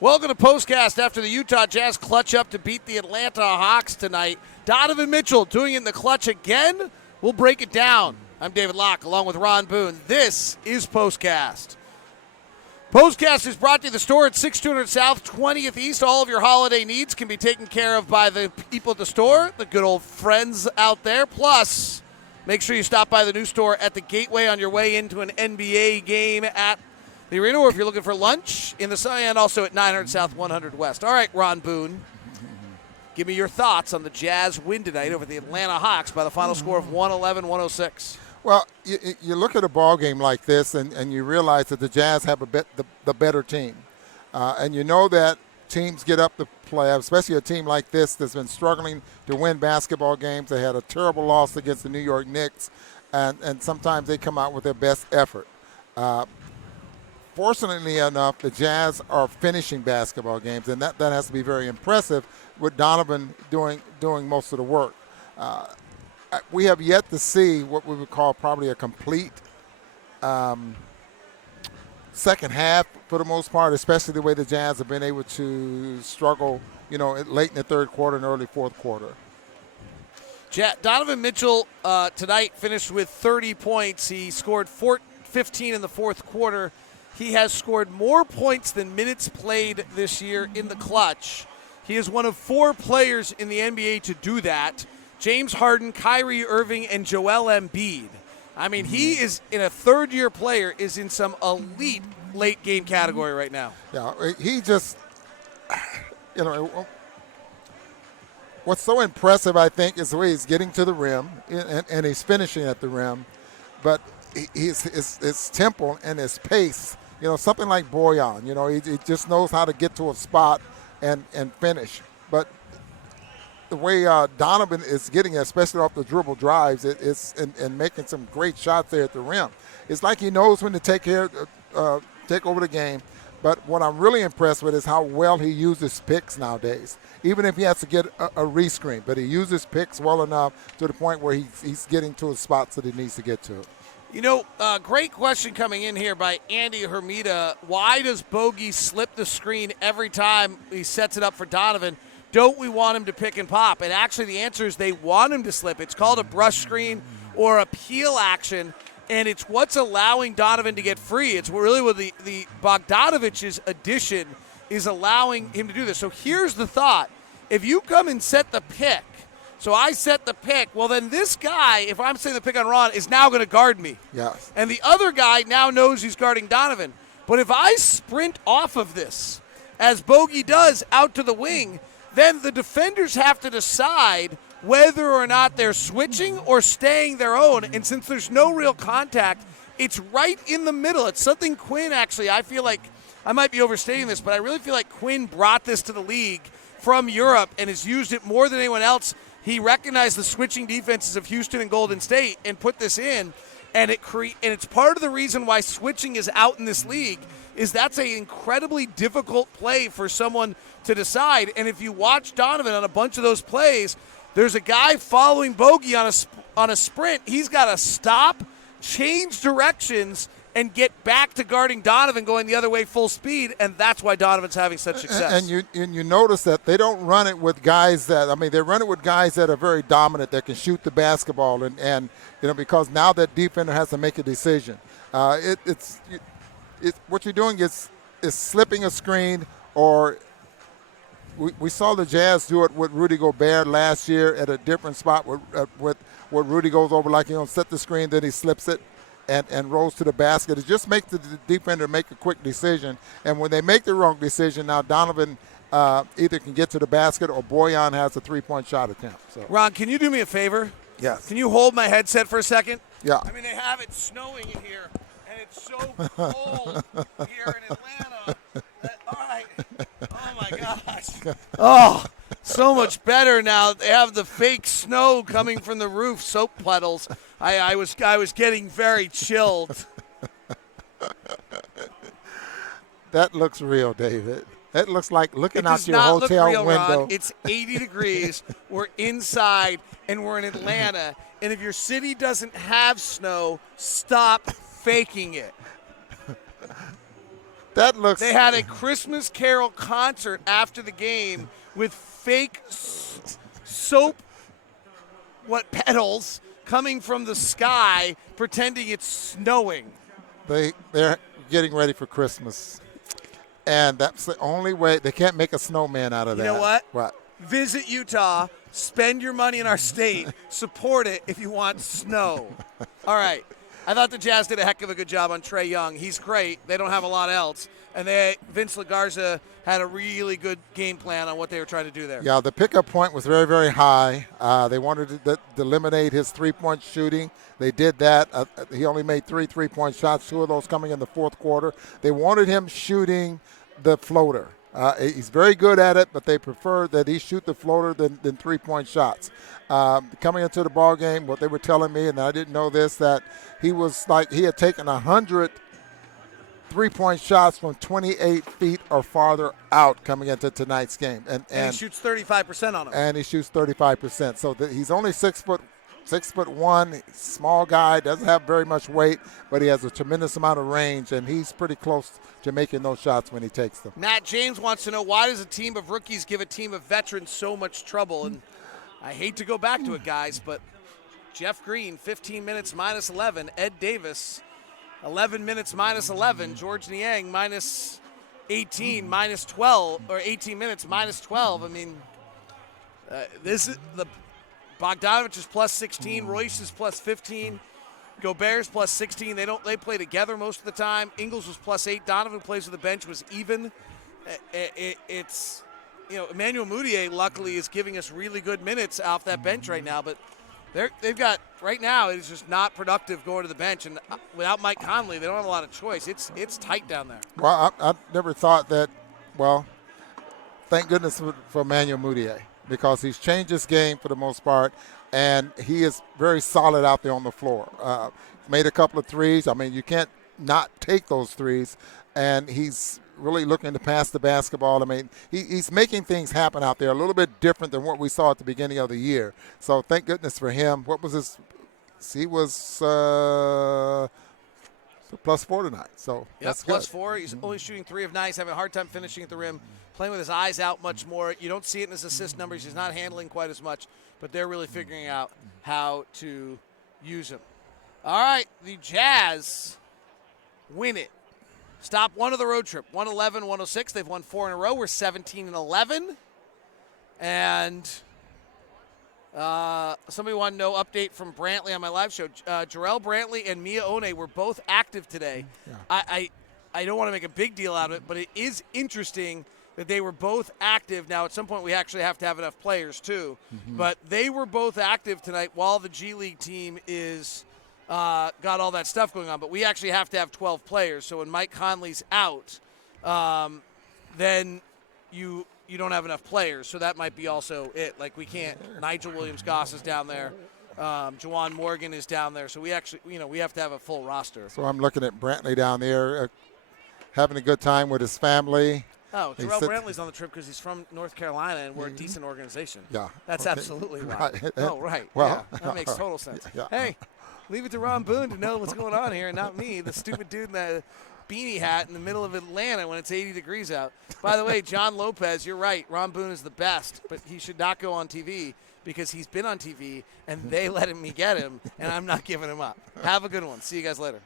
Welcome to POSTCAST after the Utah Jazz clutch up to beat the Atlanta Hawks tonight. Donovan Mitchell doing it in the clutch again. We'll break it down. I'm David Locke along with Ron Boone. This is POSTCAST. POSTCAST is brought to you the store at 6200 South, 20th East. All of your holiday needs can be taken care of by the people at the store, the good old friends out there. Plus, make sure you stop by the new store at the Gateway on your way into an NBA game at the arena, or if you're looking for lunch in the sun, and also at 900 South, 100 West. All right, Ron Boone, give me your thoughts on the Jazz win tonight over the Atlanta Hawks by the final score of 111-106. Well, you look at a ball game like this, and you realize that the Jazz have the better team. And you know that teams get up to play, especially a team like this that's been struggling to win basketball games. They had a terrible loss against the New York Knicks, and sometimes they come out with their best effort. Fortunately enough, the Jazz are finishing basketball games, and that has to be very impressive with Donovan doing most of the work. We have yet to see what we would call probably a complete second half for the most part, especially the way the Jazz have been able to struggle, late in the third quarter and early fourth quarter. Donovan Mitchell tonight finished with 30 points. He scored 15 in the fourth quarter. He has scored more points than minutes played this year in the clutch. He is one of 4 players in the NBA to do that. James Harden, Kyrie Irving, and Joel Embiid. I mean, he is in a third-year player, is in some elite late-game category right now. Yeah, he just, what's so impressive, I think, is the way he's getting to the rim, and he's finishing at the rim. But his tempo and his pace, something like Boyan, he just knows how to get to a spot and finish. But the way Donovan is getting, especially off the dribble drives, and making some great shots there at the rim. It's like he knows when to take over the game. But what I'm really impressed with is how well he uses picks nowadays, even if he has to get a rescreen. But he uses picks well enough to the point where he's getting to a spot that he needs to get to. Great question coming in here by Andy Hermida. Why does Bogey slip the screen every time he sets it up for Donovan? Don't we want him to pick and pop? And actually the answer is they want him to slip. It's called a brush screen or a peel action, and it's what's allowing Donovan to get free. It's really what the Bogdanovich's addition is allowing him to do this. So here's the thought. If you come and set the pick, so I set the pick, well then this guy, if I'm setting the pick on Ron, is now going to guard me. Yes. And the other guy now knows he's guarding Donovan. But if I sprint off of this, as Bogey does, out to the wing, then the defenders have to decide whether or not they're switching or staying their own. And since there's no real contact, it's right in the middle. It's something Quinn actually, I feel like, I might be overstating this, but I really feel like Quinn brought this to the league from Europe and has used it more than anyone else. He recognized the switching defenses of Houston and Golden State and put this in, and it's part of the reason why switching is out in this league, is that's an incredibly difficult play for someone to decide. And if you watch Donovan on a bunch of those plays, there's a guy following Bogey on a sprint. He's got to stop, change directions, and get back to guarding Donovan going the other way full speed, and that's why Donovan's having such success. And you notice that they don't run it with guys they run it with guys that are very dominant, that can shoot the basketball, and because now that defender has to make a decision. It's what you're doing is slipping a screen, or we saw the Jazz do it with Rudy Gobert last year at a different spot with where Rudy goes over like set the screen, then he slips it and rolls to the basket. It just makes the defender make a quick decision. And when they make the wrong decision, now Donovan either can get to the basket or Boyan has a three-point shot attempt. So. Ron, can you do me a favor? Yes. Can you hold my headset for a second? Yeah. I mean, they have it snowing in here, and it's so cold here in Atlanta. All right. Oh, my gosh. Oh, so much better now. They have the fake snow coming from the roof, soap puddles. I was getting very chilled. That looks real, David. That looks like looking out your hotel hotel real, window. Ron. It's 80 degrees. We're inside, and we're in Atlanta. And if your city doesn't have snow, stop faking it. That looks. They had a Christmas Carol concert after the game with fake soap petals coming from the sky, pretending it's snowing. They're getting ready for Christmas, and that's the only way. They can't make a snowman out of that. You know what? What? Visit Utah, spend your money in our state, support it if you want snow. All right. I thought the Jazz did a heck of a good job on Trae Young. He's great. They don't have a lot else. And Vince LaGarza had a really good game plan on what they were trying to do there. Yeah, the pickup point was very, very high. They wanted to eliminate his three-point shooting. They did that. He only made 3 3-point shots, 2 of those coming in the fourth quarter. They wanted him shooting the floater. He's very good at it, but they prefer that he shoot the floater than three-point shots. Coming into the ball game, what they were telling me, and I didn't know this, that he had taken 100 three-point shots from 28 feet or farther out coming into tonight's game, and he shoots 35% on them. And he shoots 35%. So he's only 6'1", small guy, doesn't have very much weight, but he has a tremendous amount of range, and he's pretty close to making those shots when he takes them. Matt James wants to know, why does a team of rookies give a team of veterans so much trouble? And I hate to go back to it, guys, but Jeff Green, 15 minutes minus 11. Ed Davis, 11 minutes minus 11. George Niang, minus 18, minus 12, or 18 minutes minus 12. I mean, this is the Bogdanovich is plus 16. Royce is plus 15. Gobert's plus 16. They play together most of the time. Ingles was plus 8. Donovan plays with the bench, was even. It's, Emmanuel Mudiay luckily is giving us really good minutes off that bench right now, but they've got right now, it's just not productive going to the bench, and without Mike Conley, they don't have a lot of choice. It's tight down there. Well, I never thought that. Well, thank goodness for Emmanuel Mudiay, because he's changed his game for the most part, and he is very solid out there on the floor. Made a couple of threes. I mean, you can't not take those threes, and he's really looking to pass the basketball. I mean, he's making things happen out there a little bit different than what we saw at the beginning of the year. So thank goodness for him. What was his? He was plus 4 tonight. So that's plus good. 4. He's only shooting 3 of 9. He's having a hard time finishing at the rim, playing with his eyes out much more. You don't see it in his assist numbers. He's not handling quite as much, but they're really figuring out how to use him. All right, the Jazz win it. Stop one of the road trip, 111-106. They've won 4 in a row. We're 17-11. And somebody wanted to know update from Brantley on my live show. Jarrell Brantley and Mia One were both active today. Yeah. I don't want to make a big deal out of it, but it is interesting that they were both active. Now, at some point, we actually have to have enough players, too. Mm-hmm. But they were both active tonight while the G League team is got all that stuff going on. But we actually have to have 12 players. So when Mike Conley's out, then you don't have enough players. So that might be also it. Like, we can't – Nigel Williams-Goss is down there. Juwan Morgan is down there. So we actually – we have to have a full roster. So I'm looking at Brantley down there having a good time with his family. Oh, Terrell Brantley's on the trip because he's from North Carolina, and we're a decent organization. Yeah. That's absolutely right. Right. Oh, right. Well, yeah, that makes total sense. Yeah. Hey, leave it to Ron Boone to know what's going on here, and not me, the stupid dude in the beanie hat in the middle of Atlanta when it's 80 degrees out. By the way, John Lopez, you're right. Ron Boone is the best, but he should not go on TV because he's been on TV, and they let me get him, and I'm not giving him up. Have a good one. See you guys later.